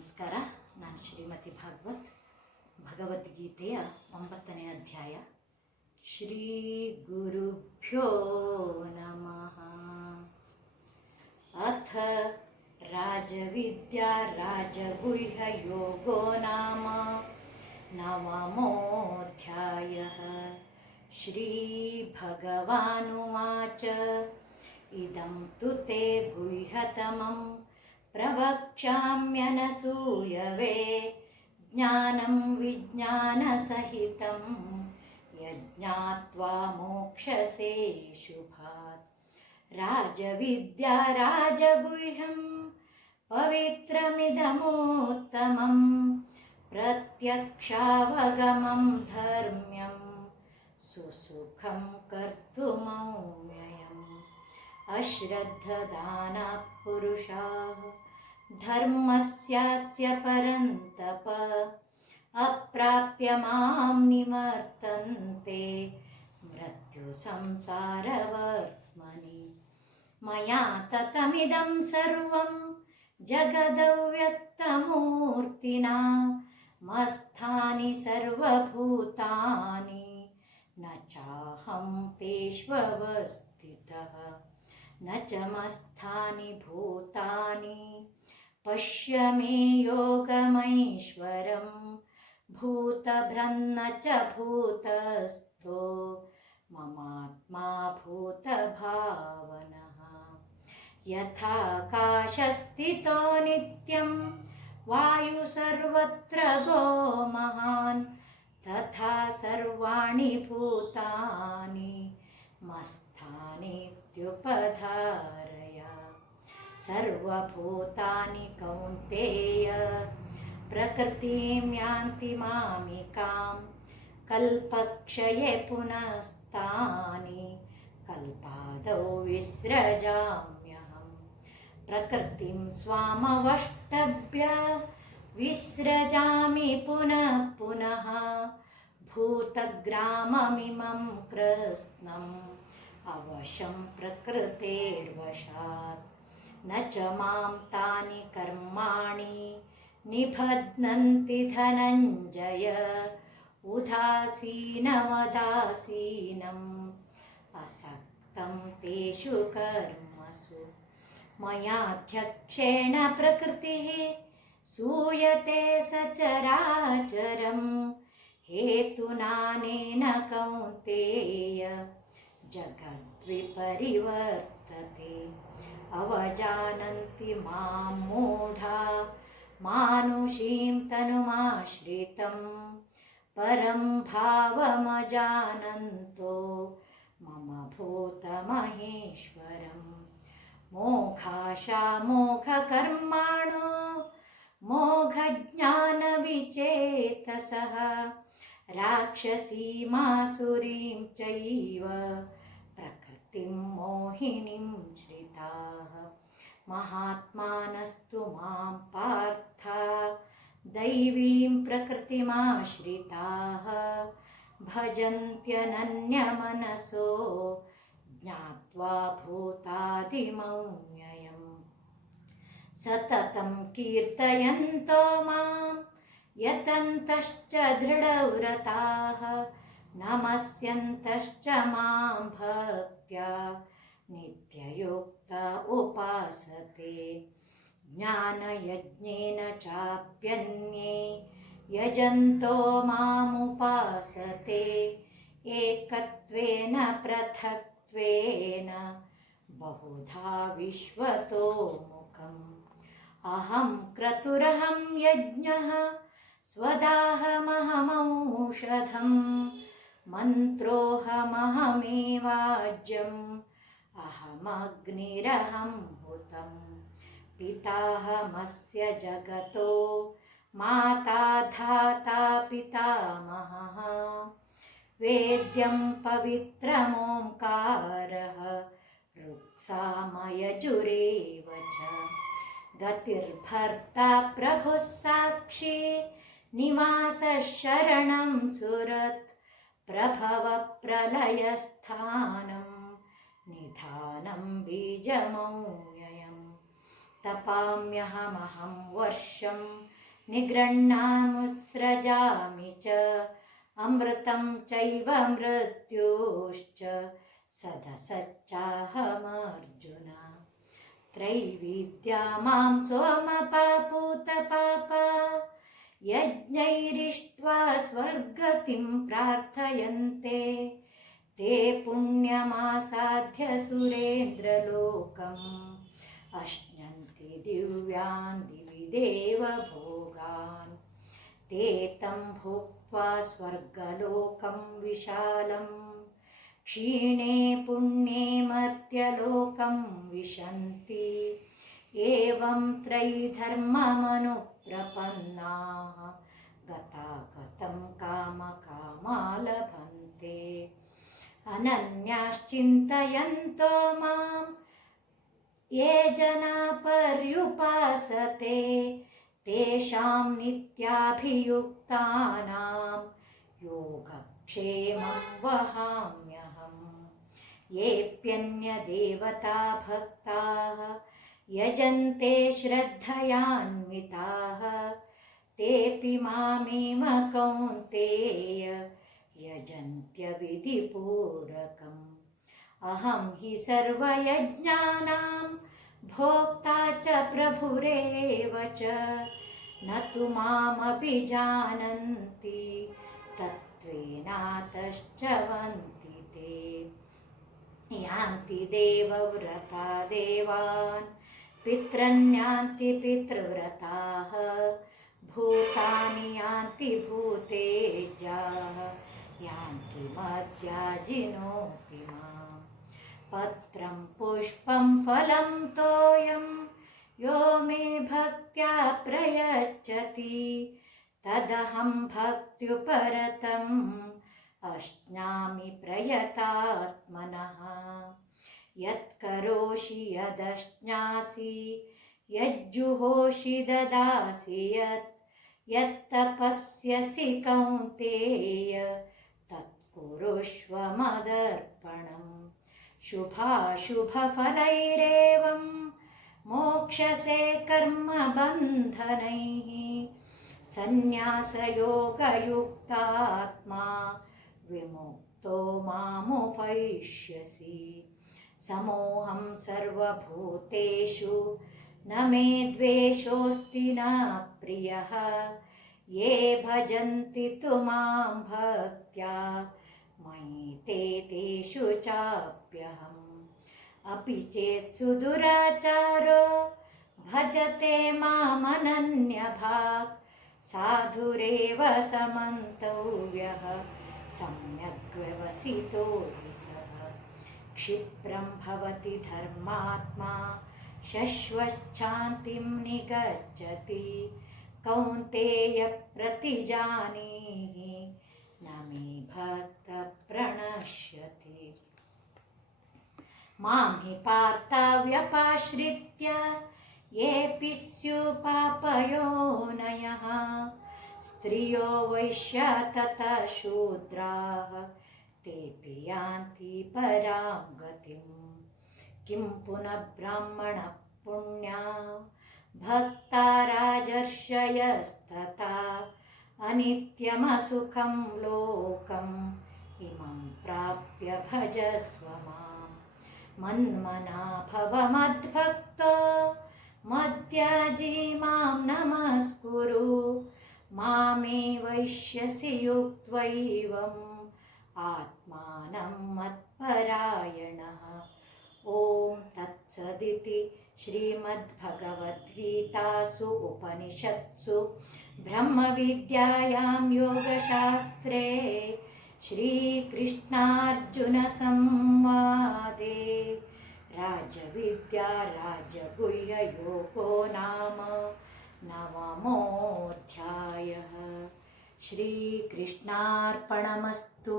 ನಮಸ್ಕಾರ. ನಾನು ಶ್ರೀಮತಿ ಭಗವದ್ಗೀತೆಯ 9ನೇ ಅಧ್ಯಾಯ. ಶ್ರೀ ಗುರುಭ್ಯೋ ನಮಃ. ಅಥ ರಾಜವಿದ್ಯಾ ರಾಜಗುಹ್ಯ ಯೋಗೋ ನಾಮ ನವಮೋऽಧ್ಯಾಯಃ. ಶ್ರೀ ಭಗವಾನುವಾಚ ಇದಂ ತು ತೇ ಗುಹ್ಯತಮಂ ಪ್ರವಕ್ಷ್ಯಾಮ್ಯನಸೂಯವೆ ಜ್ಞಾನಂ ವಿಜ್ಞಾನಸಹಿತಂ ಯಜ್ಞಾತ್ವಾ ಮೋಕ್ಷಸೇ ಶುಭಾತ್. ರಾಜವಿದ್ಯಾ ರಾಜಗುಹ್ಯಂ ಪವಿತ್ರಮಿದಮೋತ್ತಮಂ ಪ್ರತ್ಯಕ್ಷಾವಗಮಂ ಧರ್ಮ್ಯಂ ಸುಸುಖಂ ಕರ್ತುಮವ್ಯಯಂ. ಅಶ್ರದ್ಧದಾನಃ ಪುರುಷಾಃ ಧರ್ಮಸ್ಯಾಸ್ಯ ಪರಂತಪ ಅಪ್ರಾಪ್ಯ ಮಾಂ ನಿವರ್ತನ್ತೆ ಮೃತ್ಯು ಸಂಸಾರವರ್ತ್ಮನಿ. ಮಯಾ ತತಮಿದಂ ಸರ್ವಂ ಜಗದವ್ಯಕ್ತಮೂರ್ತಿನಾ ಮಸ್ಥಾನಿ ಸರ್ವಭೂತಾನಿ ನ ಚಾಹಂ ತೇಷ್ವವಸ್ಥಿತಃ ನ ಚ ಮಸ್ಥಾನಿ ಭೂತಾನಿ ಪಶ್ಯ ಮೇ ಯೋಗಮೈಶ್ವರಂ. ಭೂತಭೃನ್ನ ಚ ಭೂತಸ್ಥೋ ಮಮಾತ್ಮಾ ಭೂತಭಾವನಃ. ಯಥಾಕಾಶಸ್ಥಿತೋ ನಿತ್ಯಂ ವಾಯು ಸರ್ವತ್ರ ಗೋ ಮಹಾನ್ ತಥಾ ಸರ್ವಾಣಿ ಭೂತಾನಿ ಮಸ್ಥಾನಿತ್ಯುಪಧಾರಯ. ಸರ್ವಭೂತಾನಿ ಕೌಂತೆಯ ಪ್ರಕೃತಿಂ ಯಾಂತಿ ಮಾಮಿಕಾಂ ಕಲ್ಪಕ್ಷಯೇ ಪುನಸ್ತಾನಿ ಕಲ್ಪಾದೌ ವಿಸೃಜಾಮ್ಯಹಂ. ಪ್ರಕೃತಿಂ ಸ್ವಾಮವಷ್ಟಭ್ಯ ವಿಸೃಜಾಮಿ ಪುನಃ ಪುನಃ ಭೂತಗ್ರಾಮಮಿಮಂ ಕೃತ್ಸ್ನಂ ಅವಶಂ ಪ್ರಕೃತೇರ್ವಶಾತ್. ನ ಚ ಮಾಂ ತಾನಿ ಕರ್ಮಾಣಿ ನಿಬಧ್ನಂತಿ ಧನಂಜಯ. ಉದಾಸೀನವದಾಸೀನಂ ಅಸಕ್ತಂ ತೇಷು ಕರ್ಮಸು. ಮಯಾಧ್ಯಕ್ಷೇಣ ಪ್ರಕೃತಿಃ ಸೂಯತೆ ಸಚರಾಚರಂ. ಹೇತುನಾನೇನ ಕೌಂತೆಯ ಜಗದ್ವಿಪರಿವರ್ತತೆ. ಅವಜಾನಂತಿ ಮಾಂ ಮೂಢಾ ಮಾನುಷೀಂ ತನುಮಾಶ್ರಿತಂ ಪರಂ ಭಾವಮಜಾನಂತೋ ಮಮ ಭೂತಮಹೇಶ್ವರಂ. ಮೋಕ್ಷಾಶಾ ಮೋಕ್ಷಕರ್ಮಾಣೋ ಮೋಕ್ಷಜ್ಞಾನವಿಚೇತಸಃ ರಾಕ್ಷಸೀಮಾಸುರೀಂ ಚೈವ ಪ್ರಕೃತಿಂ ಮೋಹಿನೀಂ ಶ್ರಿತಾಃ. ಮಹಾತ್ಮಾನಸ್ತು ಮಾಂ ಪಾರ್ಥ ದೈವೀಂ ಪ್ರಕೃತಿಮಾಶ್ರಿತಾಃ ಭಜಂತ್ಯನನ್ಯಮನಸೋ ಜ್ಞಾತ್ವಾ ಭೂತಾದಿಮವ್ಯಯಂ. ಸತತಂ ಕೀರ್ತಯಂತೋ ಮಾಂ ಯತಂತಶ್ಚ ದೃಢವ್ರತಾಃ ನಮಸ್ಯಂತಶ್ಚ ಮಾಂ ಭಕ್ತ್ಯಾ ನಿತ್ಯಯುಕ್ತ ಉಪಾಸತೆ. ಜ್ಞಾನಯಜ್ಞೇನ ಚಾಪ್ಯನ್ಯೇ ಯಜಂತೋ ಮಾಮುಪಾಸತೆ ಏಕತ್ವೇನ ಪೃಥಕ್ತ್ವೇನ ಬಹುಧಾ ವಿಶ್ವತೋ ಮುಖಂ. ಅಹಂ ಕ್ರತುರಹಂ ಯಜ್ಞಃ ಸ್ವದಾಹಮಹಮೌಷಧಂ ಮಂತ್ರೋಹಮಹಮೇವಾಜ್ಯಂ ಅಹಮಗ್ನಿರಹಂ ಹುತಂ. ಪಿತಾಮಹಸ್ಯ ಜಗತೋ ಮಾತಾ ಧಾತಾ ಪಿತಾಮಹಃ. ವೇದ್ಯಂ ಪವಿತ್ರಮೋಂಕಾರಃ ಋಕ್ಸಾಮಯಜುರೇವ ಚ. ಗತಿರ್ಭರ್ತಾ ಪ್ರಭುಃ ಸಾಕ್ಷಿ ನಿವಾಸಃ ಶರಣಂ ಸುರತ್. ಪ್ರಭವ ಪ್ರಲಯಸ್ಥಾನಂ ನಿಧಾನಂ ಬೀಜಮವ್ಯಯಂ. तपाम्यहमहं वर्षं निगृह्णामुत्सृजामि च अमृतं चैव मृत्युश्च सदसच्चाहमर्जुन त्रैविद्या मां सोमपापूतपापा यज्ञैरिष्ट्वा स्वर्गतिं प्रार्थयन्ते ते पुण्यमासाद्य सुरेन्द्रलोकम् अश्नन्ति दिव्यान् दिवि देवभोगान् ते तं भुक्त्वा स्वर्गलोकं विशालं क्षीणे पुण्ये मर्त्यलोकं विशन्ति एवं त्रैधर्ममनुप्रपन्नाः गतागतं कामकामा लभन्ते अनन्याश्चिन्तयन्तो मां ये जना पर्युपासते तेषां नित्याभियुक्तानां योगक्षेमं वहाम्यहम् येऽप्यन्यदेवता भक्ताः यजन्ते श्रद्धयान्विताः तेऽपि मामेव कौन्तेय यजन्त्यविधिपूर्वकम् अहं हि सर्वयज्ञानां भोक्ता च प्रभुरेव च न तु मामभिजानन्ति तत्त्वेनातश्च वन्ति ते यान्ति देवव्रता देवान् पितॄन्यान्ति पितृव्रताः भूतानि यान्ति भूतेजाः यान्ति मद्याजिनोऽपि माम् पत्रं पुष्पं फलं तोयं यो मे भक्त्या प्रयच्छति तदहं भक्त्युपरतम् अश्नामि प्रयतात्मनः यत्करोषि यदश्नासि यज्जुहोषि ददासि यत्तपस्यसि कौन्तेय तत्कुरुष्व मदर्पणम् शुभाशुभफलैरेवं मोक्षसे कर्मबन्धनैः सन्न्यासयोगयुक्तात्मा विमुक्तो मामुपैष्यसि समोऽहं सर्वभूतेषु न मे द्वेषोऽस्ति न प्रियः ये भजन्ति तु मां भक्त्या मयि ते तेषु चाप्यहम् अपि चेत् सुदुराचारो भजते मामनन्यभाक् साधुरेव समन्तव्यः सम्यग् व्यवसितो हि सः क्षिप्रं भवति धर्मात्मा शश्वच्छान्तिं निगच्छति कौन्तेय प्रतिजानीहि न मे भक्तः प्रणश्यति मां हि पार्था व्यपाश्रित्य येऽपि स्युः पापयोनयः स्त्रियो वैश्या तथा शूद्राः तेऽपि यान्ति परां गतिम् किं पुनः ब्राह्मणः पुण्या भक्ता राजर्षयस्तथा अनित्यमसुखं लोकम् इमं प्राप्य भजस्व माम् मन्मना भव मद्भक्तो मद्याजी मां नमस्कुरु मामे वैष्यसि युक्त्वैवम् आत्मानं मत्परायणः ॐ तत्सदिति श्रीमद्भगवद्गीतासु उपनिषत्सु ब्रह्मविद्यायां योगशास्त्रे श्रीकृष्णार्जुनसंवादे राजविद्या राजगुह्ययोगो नाम नवमोऽध्यायः। श्रीकृष्णार्पणमस्तु।